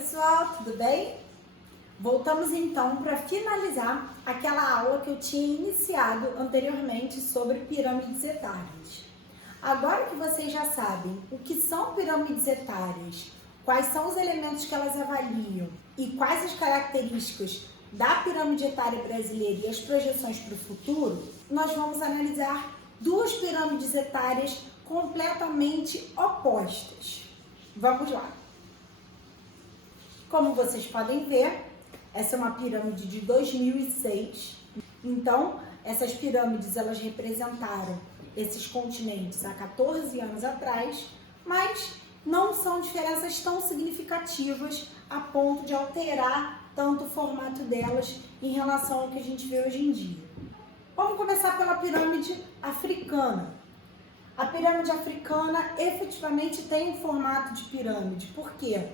pessoal, tudo bem? Voltamos então para finalizar aquela aula que eu tinha iniciado anteriormente sobre pirâmides etárias. Agora que vocês já sabem o que são pirâmides etárias, quais são os elementos que elas avaliam e quais as características da pirâmide etária brasileira e as projeções para o futuro, nós vamos analisar duas pirâmides etárias completamente opostas. Vamos lá! Como vocês podem ver, essa é uma pirâmide de 2006. Então, essas pirâmides elas representaram esses continentes há 14 anos atrás, mas não são diferenças tão significativas a ponto de alterar tanto o formato delas em relação ao que a gente vê hoje em dia. Vamos começar pela pirâmide africana. A pirâmide africana efetivamente tem um formato de pirâmide, por quê?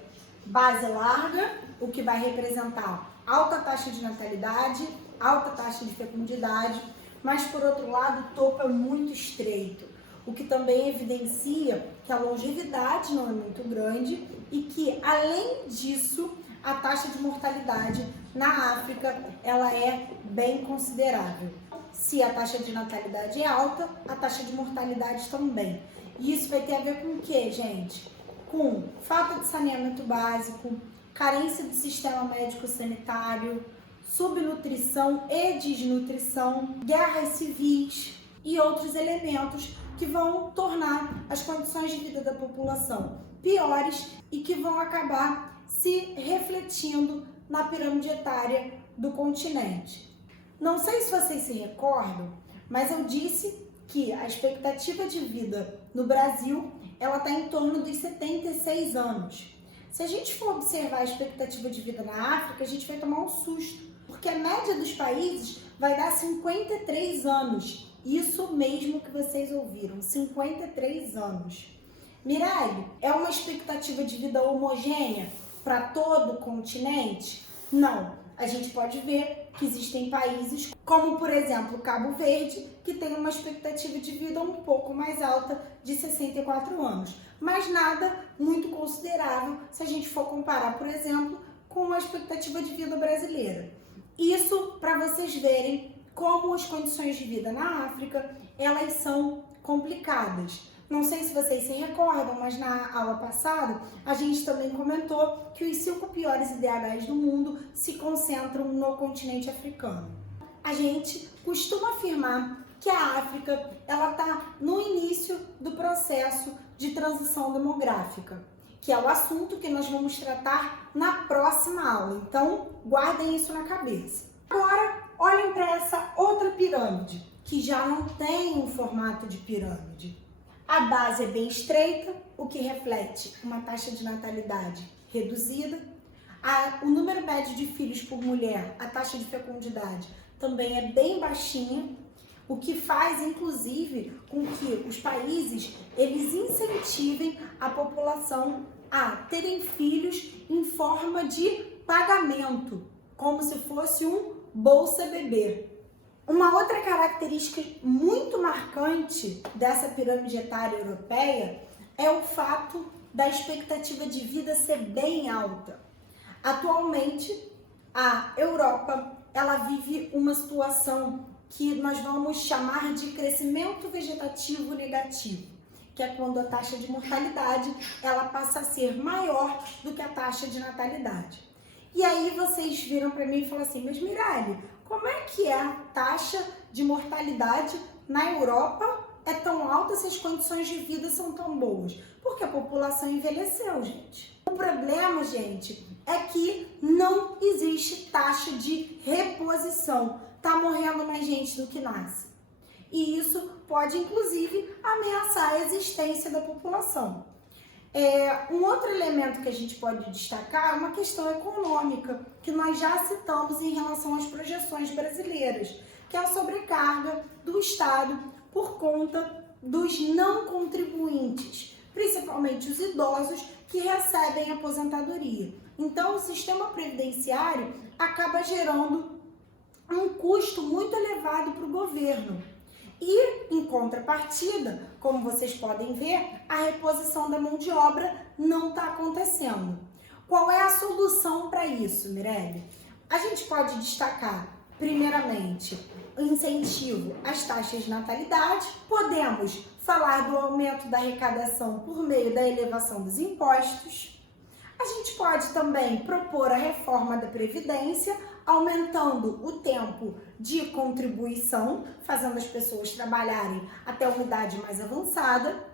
Base larga, o que vai representar alta taxa de natalidade, alta taxa de fecundidade, mas por outro lado o topo é muito estreito, o que também evidencia que a longevidade não é muito grande e que, além disso, a taxa de mortalidade na África ela é bem considerável. Se a taxa de natalidade é alta, a taxa de mortalidade também. E isso vai ter a ver com o que, gente? Com falta de saneamento básico, carência do sistema médico sanitário, subnutrição e desnutrição, guerras civis e outros elementos que vão tornar as condições de vida da população piores e que vão acabar se refletindo na pirâmide etária do continente. Não sei se vocês se recordam, mas eu disse que a expectativa de vida no Brasil ela está em torno dos 76 anos. Se a gente for observar a expectativa de vida na África, a gente vai tomar um susto, porque a média dos países vai dar 53 anos. Isso mesmo que vocês ouviram, 53 anos. Mirelle, é uma expectativa de vida homogênea para todo o continente? Não. A gente pode ver que existem países, como por exemplo Cabo Verde, que tem uma expectativa de vida um pouco mais alta de 64 anos, mas nada muito considerável se a gente for comparar, por exemplo, com a expectativa de vida brasileira. Isso para vocês verem como as condições de vida na África, elas são complicadas. Não sei se vocês se recordam, mas na aula passada a gente também comentou que os 5 piores IDHs do mundo se concentram no continente africano. A gente costuma afirmar que a África ela está no início do processo de transição demográfica, que é o assunto que nós vamos tratar na próxima aula. Então, guardem isso na cabeça. Agora, olhem para essa outra pirâmide, que já não tem um formato de pirâmide. A base é bem estreita, o que reflete uma taxa de natalidade reduzida. O número médio de filhos por mulher, a taxa de fecundidade, também é bem baixinha, o que faz, inclusive, com que os países eles incentivem a população a terem filhos em forma de pagamento, como se fosse um Bolsa Bebê. Uma outra característica muito marcante dessa pirâmide etária europeia é o fato da expectativa de vida ser bem alta. Atualmente, a Europa ela vive uma situação que nós vamos chamar de crescimento vegetativo negativo, que é quando a taxa de mortalidade ela passa a ser maior do que a taxa de natalidade. E aí vocês viram para mim e falaram assim, mas Mirelle, como é que a taxa de mortalidade na Europa é tão alta se as condições de vida são tão boas? Porque a população envelheceu, gente. O problema, gente, é que não existe taxa de reposição. Tá morrendo mais gente do que nasce. E isso pode, inclusive, ameaçar a existência da população. Um outro elemento que a gente pode destacar é uma questão econômica, que nós já citamos em relação às projeções brasileiras, que é a sobrecarga do Estado por conta dos não contribuintes, principalmente os idosos que recebem aposentadoria. Então, o sistema previdenciário acaba gerando um custo muito elevado para o governo. E, em contrapartida, como vocês podem ver, a reposição da mão de obra não está acontecendo. Qual é a solução para isso, Mirelle? A gente pode destacar, primeiramente, o incentivo às taxas de natalidade. Podemos falar do aumento da arrecadação por meio da elevação dos impostos. A gente pode também propor a reforma da Previdência, aumentando o tempo de contribuição, fazendo as pessoas trabalharem até uma idade mais avançada.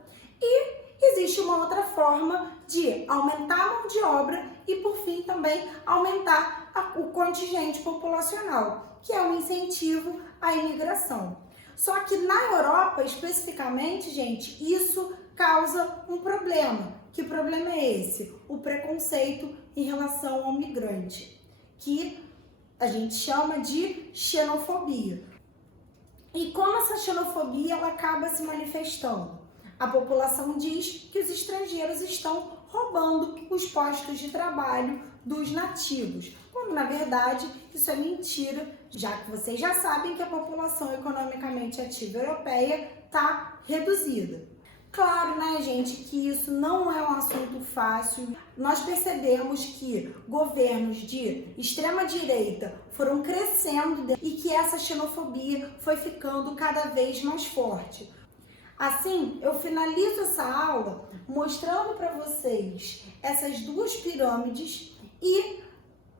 E existe uma outra forma de aumentar a mão de obra e, por fim, também aumentar o contingente populacional, que é um incentivo à imigração. Só que na Europa, especificamente, gente, isso causa um problema. Que problema é esse? O preconceito em relação ao migrante, que a gente chama de xenofobia. E como essa xenofobia ela acaba se manifestando? A população diz que os estrangeiros estão roubando os postos de trabalho dos nativos, quando na verdade isso é mentira, já que vocês já sabem que a população economicamente ativa europeia está reduzida. Claro, né, gente, que isso não é um assunto fácil. Nós percebemos que governos de extrema direita foram crescendo e que essa xenofobia foi ficando cada vez mais forte. Assim, eu finalizo essa aula mostrando para vocês essas duas pirâmides e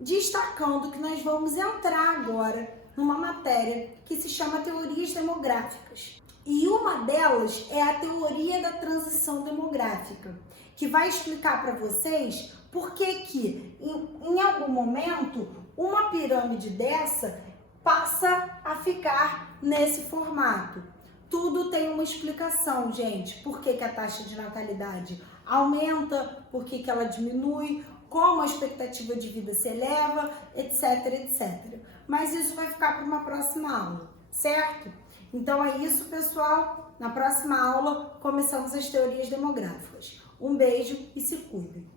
destacando que nós vamos entrar agora numa matéria que se chama Teorias Demográficas. E uma delas é a teoria da transição demográfica, que vai explicar para vocês por que em algum momento uma pirâmide dessa passa a ficar nesse formato. Tudo tem uma explicação, gente. Por que a taxa de natalidade aumenta, por que ela diminui, como a expectativa de vida se eleva, etc, etc. Mas isso vai ficar para uma próxima aula, certo? Então é isso, pessoal. Na próxima aula, começamos as teorias demográficas. Um beijo e se cuidem.